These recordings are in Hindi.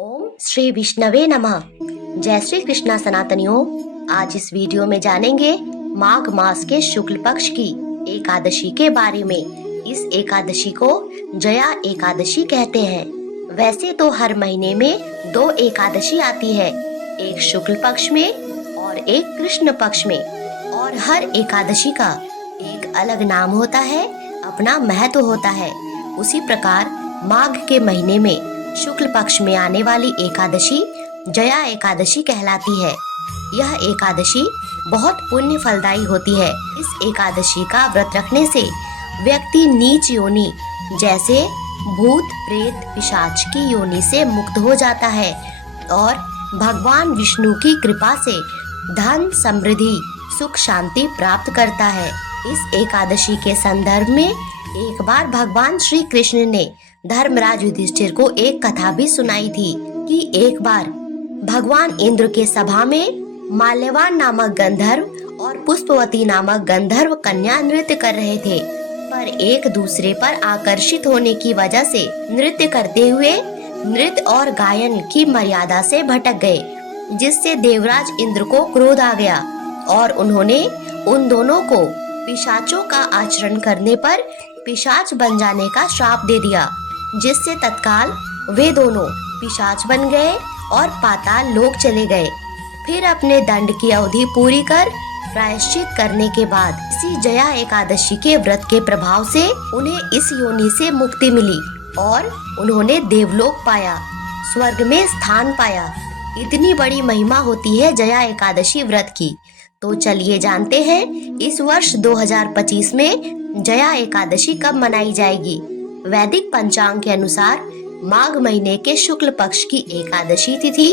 ओम श्री विष्णवे नमः। जय श्री कृष्णा सनातनियों। आज इस वीडियो में जानेंगे माघ मास के शुक्ल पक्ष की एकादशी के बारे में। इस एकादशी को जया एकादशी कहते हैं। वैसे तो हर महीने में 2 एकादशी आती है, एक शुक्ल पक्ष में और एक कृष्ण पक्ष में, और हर एकादशी का एक अलग नाम होता है, अपना महत्व होता है। उसी प्रकार माघ के महीने में शुक्ल पक्ष में आने वाली एकादशी जया एकादशी कहलाती है। यह एकादशी बहुत पुण्य फलदायी होती है। इस एकादशी का व्रत रखने से व्यक्ति नीच योनि जैसे भूत प्रेत पिशाच की योनि से मुक्त हो जाता है और भगवान विष्णु की कृपा से धन समृद्धि सुख शांति प्राप्त करता है। इस एकादशी के संदर्भ में एक बार भगवान श्री कृष्ण ने धर्मराज युधिष्ठिर को एक कथा भी सुनाई थी कि एक बार भगवान इंद्र के सभा में माल्यवान नामक गंधर्व और पुष्पवती नामक गंधर्व कन्या नृत्य कर रहे थे, पर एक दूसरे पर आकर्षित होने की वजह से नृत्य करते हुए नृत्य और गायन की मर्यादा से भटक गए, जिससे देवराज इंद्र को क्रोध आ गया और उन्होंने उन दोनों को पिशाचों का आचरण करने पर पिशाच बन जाने का श्राप दे दिया, जिससे तत्काल वे दोनों पिशाच बन गए और पाताल लोक चले गए। फिर अपने दंड की अवधि पूरी कर प्रायश्चित करने के बाद इसी जया एकादशी के व्रत के प्रभाव से उन्हें इस योनि से मुक्ति मिली और उन्होंने देवलोक पाया, स्वर्ग में स्थान पाया। इतनी बड़ी महिमा होती है जया एकादशी व्रत की। तो चलिए जानते हैं इस वर्ष 2025 में जया एकादशी कब मनाई जाएगी। वैदिक पंचांग के अनुसार माघ महीने के शुक्ल पक्ष की एकादशी तिथि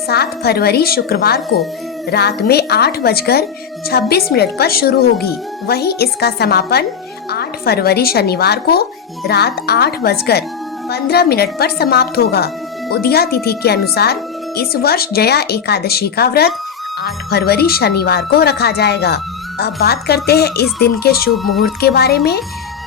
7 फरवरी शुक्रवार को रात में 8:26 पर शुरू होगी। वहीं इसका समापन 8 फरवरी शनिवार को रात 8:15 पर समाप्त होगा। उदया तिथि के अनुसार इस वर्ष जया एकादशी का व्रत 8 फरवरी शनिवार को रखा जाएगा। अब बात करते हैं इस दिन के शुभ मुहूर्त के बारे में।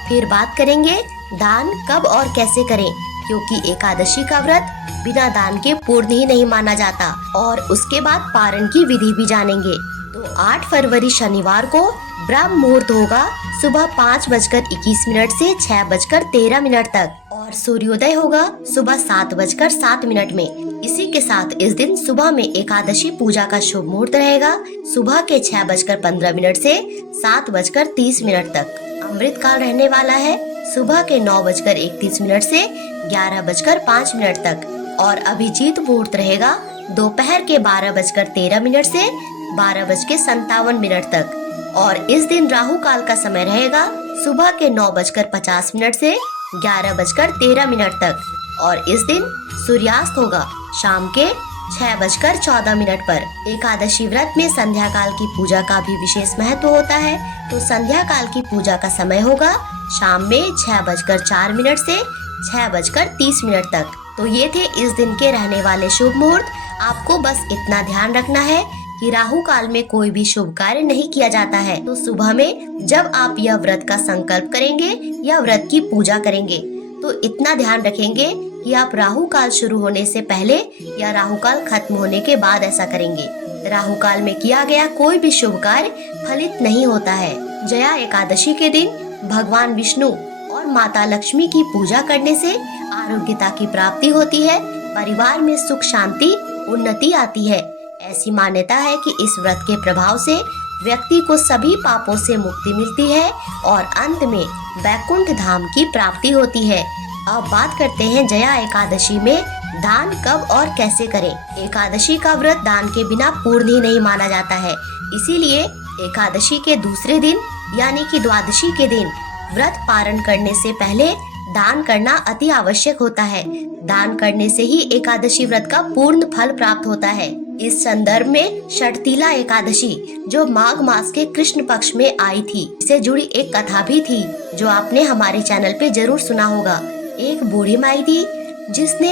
फिर बात करेंगे दान कब और कैसे करें, क्योंकि एकादशी का व्रत बिना दान के पूर्ण ही नहीं माना जाता। और उसके बाद पारण की विधि भी जानेंगे। तो 8 फरवरी शनिवार को ब्रह्म मुहूर्त होगा सुबह 5:21 से 6:13 तक, और सूर्योदय होगा सुबह 7:07 में। इसी के साथ इस दिन सुबह में एकादशी पूजा का शुभ मुहूर्त रहेगा सुबह के 6:15 से 7:30 तक। अमृत काल रहने वाला है सुबह के 9:31 से 11:05 तक, और अभिजीत मुहूर्त रहेगा दोपहर के 12:13 से 12:57 तक। और इस दिन राहु काल का समय रहेगा सुबह के 9:50 से 11:13 तक, और इस दिन सूर्यास्त होगा शाम के 6:14 पर। एकादशी व्रत में संध्या काल की पूजा का भी विशेष महत्व होता है। तो संध्या काल की पूजा का समय होगा शाम में 6:04 से 6:30 तक। तो ये थे इस दिन के रहने वाले शुभ मुहूर्त। आपको बस इतना ध्यान रखना है कि राहु काल में कोई भी शुभ कार्य नहीं किया जाता है। तो सुबह में जब आप यह व्रत का संकल्प करेंगे या व्रत की पूजा करेंगे तो इतना ध्यान रखेंगे कि आप राहु काल शुरू होने से पहले या राहु काल खत्म होने के बाद ऐसा करेंगे। राहु काल में किया गया कोई भी शुभ कार्य फलित नहीं होता है। जया एकादशी के दिन भगवान विष्णु और माता लक्ष्मी की पूजा करने से आरोग्यता की प्राप्ति होती है, परिवार में सुख शांति उन्नति आती है। ऐसी मान्यता है कि इस व्रत के प्रभाव से व्यक्ति को सभी पापों से मुक्ति मिलती है और अंत में वैकुंठ धाम की प्राप्ति होती है। अब बात करते हैं जया एकादशी में दान कब और कैसे करें। एकादशी का व्रत दान के बिना पूर्ण ही नहीं माना जाता है, इसीलिए एकादशी के दूसरे दिन यानी कि द्वादशी के दिन व्रत पारण करने से पहले दान करना अति आवश्यक होता है। दान करने से ही एकादशी व्रत का पूर्ण फल प्राप्त होता है। इस संदर्भ में षटतिला एकादशी जो माघ मास के कृष्ण पक्ष में आई थी, इससे जुड़ी एक कथा भी थी जो आपने हमारे चैनल पे जरूर सुना होगा। एक बूढ़ी माई थी जिसने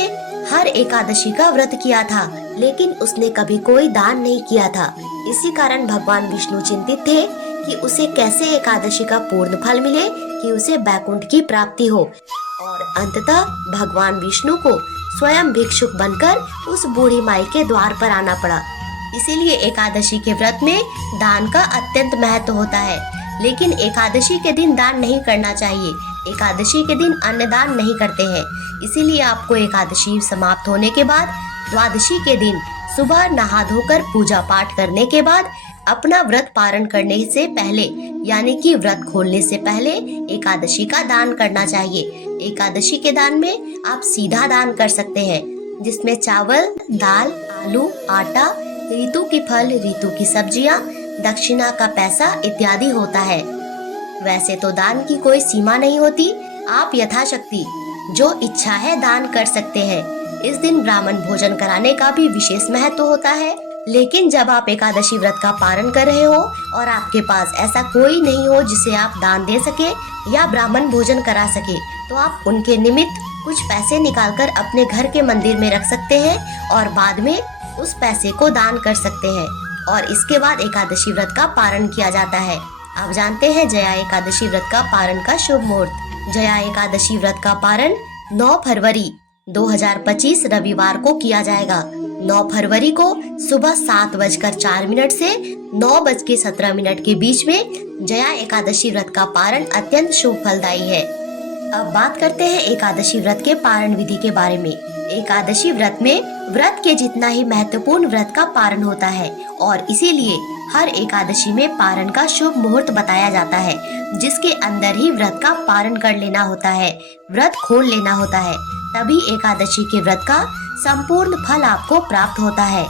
हर एकादशी का व्रत किया था, लेकिन उसने कभी कोई दान नहीं किया था। इसी कारण भगवान विष्णु चिंतित थे कि उसे कैसे एकादशी का पूर्ण फल मिले कि उसे बैकुंठ की प्राप्ति हो। और अंततः भगवान विष्णु को स्वयं भिक्षुक बनकर उस बूढ़ी माई के द्वार पर आना पड़ा। इसीलिए एकादशी के व्रत में दान का अत्यंत महत्व होता है। लेकिन एकादशी के दिन दान नहीं करना चाहिए। एकादशी के दिन अन्नदान नहीं करते हैं। इसीलिए आपको एकादशी समाप्त होने के बाद द्वादशी के दिन सुबह नहा धोकर पूजा पाठ करने के बाद अपना व्रत पारण करने से पहले यानी कि व्रत खोलने से पहले एकादशी का दान करना चाहिए। एकादशी के दान में आप सीधा दान कर सकते हैं, जिसमें चावल, दाल, आलू, आटा, ऋतु की फल, ऋतु की सब्जियां, दक्षिणा का पैसा इत्यादि होता है। वैसे तो दान की कोई सीमा नहीं होती, आप यथाशक्ति जो इच्छा है दान कर सकते हैं। इस दिन ब्राह्मण भोजन कराने का भी विशेष महत्व होता है। लेकिन जब आप एकादशी व्रत का पारण कर रहे हो और आपके पास ऐसा कोई नहीं हो जिसे आप दान दे सके या ब्राह्मण भोजन करा सके, तो आप उनके निमित्त कुछ पैसे निकालकर अपने घर के मंदिर में रख सकते हैं और बाद में उस पैसे को दान कर सकते हैं। और इसके बाद एकादशी व्रत का पारण किया जाता है। आप जानते हैं जया एकादशी व्रत का पारण का शुभ मुहूर्त। जया एकादशी व्रत का पारण 9 फरवरी 2025 रविवार को किया जाएगा। 9 फरवरी को सुबह 7:04 से 9:17 के बीच में जया एकादशी व्रत का पारण अत्यंत शुभ फलदायी है। अब बात करते हैं एकादशी व्रत के पारण विधि के बारे में। एकादशी व्रत में व्रत के जितना ही महत्वपूर्ण व्रत का पारण होता है और इसीलिए हर एकादशी में पारण का शुभ मुहूर्त बताया जाता है, जिसके अंदर ही व्रत का पारण कर लेना होता है, व्रत खोल लेना होता है। तभी एकादशी के व्रत का संपूर्ण फल आपको प्राप्त होता है।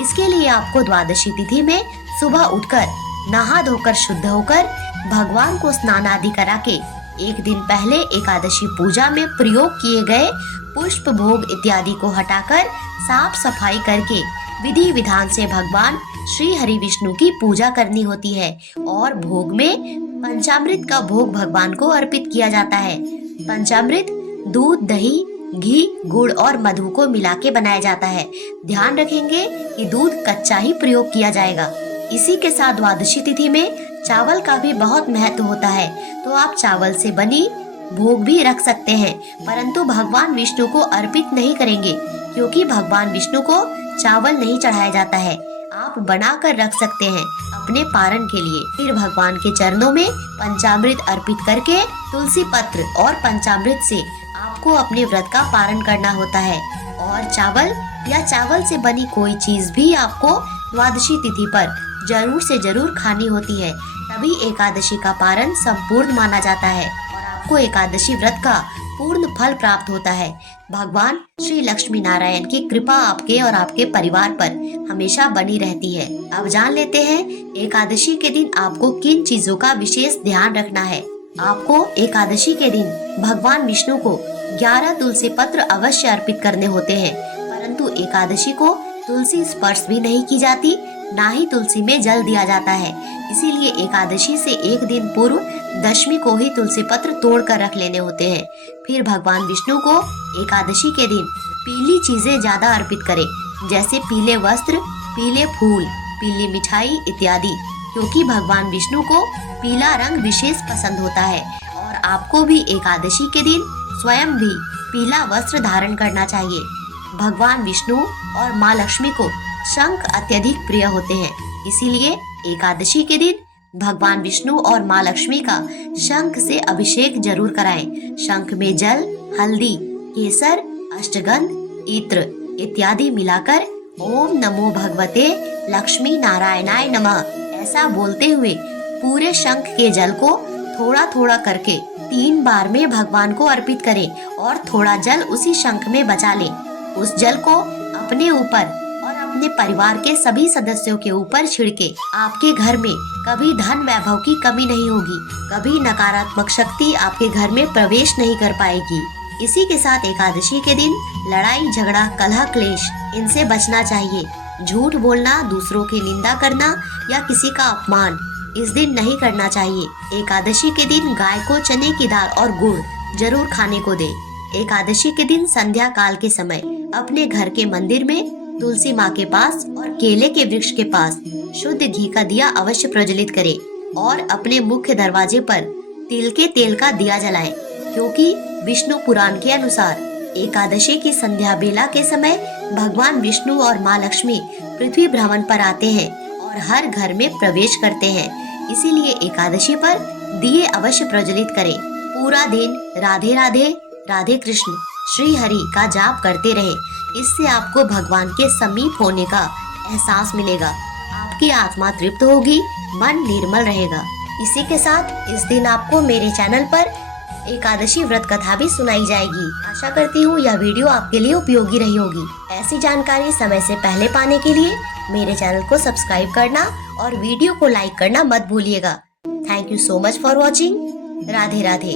इसके लिए आपको द्वादशी तिथि में सुबह उठकर नहा धोकर शुद्ध होकर भगवान को स्नान आदि करा के एक दिन पहले एकादशी पूजा में प्रयोग किए गए पुष्प भोग इत्यादि को हटाकर साफ सफाई करके विधि विधान से भगवान श्री हरि विष्णु की पूजा करनी होती है और भोग में पंचामृत का भोग भगवान को अर्पित किया जाता है। पंचामृत दूध, दही, घी, गुड़ और मधु को मिला के बनाया जाता है। ध्यान रखेंगे कि दूध कच्चा ही प्रयोग किया जाएगा। इसी के साथ द्वादशी तिथि में चावल का भी बहुत महत्व होता है, तो आप चावल से बनी भोग भी रख सकते हैं, परंतु भगवान विष्णु को अर्पित नहीं करेंगे क्योंकि भगवान विष्णु को चावल नहीं चढ़ाया जाता है। आप बना कर रख सकते हैं अपने पारण के लिए। फिर भगवान के चरणों में पंचामृत अर्पित करके तुलसी पत्र और पंचामृत से आपको अपने व्रत का पारण करना होता है। और चावल या चावल से बनी कोई चीज भी आपको द्वादशी तिथि पर जरूर से जरूर खानी होती है, तभी एकादशी का पारण संपूर्ण माना जाता है और आपको एकादशी व्रत का पूर्ण फल प्राप्त होता है। भगवान श्री लक्ष्मी नारायण की कृपा आपके और आपके परिवार पर हमेशा बनी रहती है। अब जान लेते हैं एकादशी के दिन आपको किन चीजों का विशेष ध्यान रखना है। आपको एकादशी के दिन भगवान विष्णु को 11 तुलसी पत्र अवश्य अर्पित करने होते हैं, परंतु एकादशी को तुलसी स्पर्श भी नहीं की जाती, ना ही तुलसी में जल दिया जाता है। इसीलिए एकादशी से एक दिन पूर्व दशमी को ही तुलसी पत्र तोड़ कर रख लेने होते हैं। फिर भगवान विष्णु को एकादशी के दिन पीली चीजें ज्यादा अर्पित करें, जैसे पीले वस्त्र, पीले फूल, पीली मिठाई इत्यादि, क्योंकि भगवान विष्णु को पीला रंग विशेष पसंद होता है। और आपको भी एकादशी के दिन स्वयं भी पीला वस्त्र धारण करना चाहिए। भगवान विष्णु और माँ लक्ष्मी को शंख अत्यधिक प्रिय होते हैं, इसीलिए एकादशी के दिन भगवान विष्णु और माँ लक्ष्मी का शंख से अभिषेक जरूर कराएं। शंख में जल, हल्दी, केसर, अष्टगंध, इत्र इत्यादि मिलाकर ओम नमो भगवते लक्ष्मी नारायणाय नमः ऐसा बोलते हुए पूरे शंख के जल को थोड़ा थोड़ा करके 3 बार में भगवान को अर्पित करें और थोड़ा जल उसी शंख में बचा लें। उस जल को अपने ऊपर और अपने परिवार के सभी सदस्यों के ऊपर छिड़के आपके घर में कभी धन वैभव की कमी नहीं होगी, कभी नकारात्मक शक्ति आपके घर में प्रवेश नहीं कर पाएगी। इसी के साथ एकादशी के दिन लड़ाई झगड़ा, कलह क्लेश इनसे बचना चाहिए। झूठ बोलना, दूसरों की निंदा करना या किसी का अपमान इस दिन नहीं करना चाहिए। एकादशी के दिन गाय को चने की दाल और गुड़ जरूर खाने को दे। एकादशी के दिन संध्या काल के समय अपने घर के मंदिर में तुलसी माँ के पास और केले के वृक्ष के पास शुद्ध घी का दिया अवश्य प्रज्वलित करें और अपने मुख्य दरवाजे पर तिल के तेल का दिया जलाएं, क्योंकि विष्णु पुराण के अनुसार एकादशी की संध्या बेला के समय भगवान विष्णु और माँ लक्ष्मी पृथ्वी भ्रमण पर आते हैं और हर घर में प्रवेश करते हैं। इसीलिए एकादशी पर दिए अवश्य प्रज्वलित करें। पूरा दिन राधे राधे राधे कृष्ण श्री हरि का जाप करते रहें। इससे आपको भगवान के समीप होने का एहसास मिलेगा। आपकी आत्मा तृप्त होगी, मन निर्मल रहेगा। इसी के साथ इस दिन आपको मेरे चैनल पर एकादशी व्रत कथा भी सुनाई जाएगी। आशा करती हूँ यह वीडियो आपके लिए उपयोगी रही होगी। ऐसी जानकारी समय से पहले पाने के लिए मेरे चैनल को सब्सक्राइब करना और वीडियो को लाइक करना मत भूलिएगा। Thank you so much for watching. Radhe Radhe.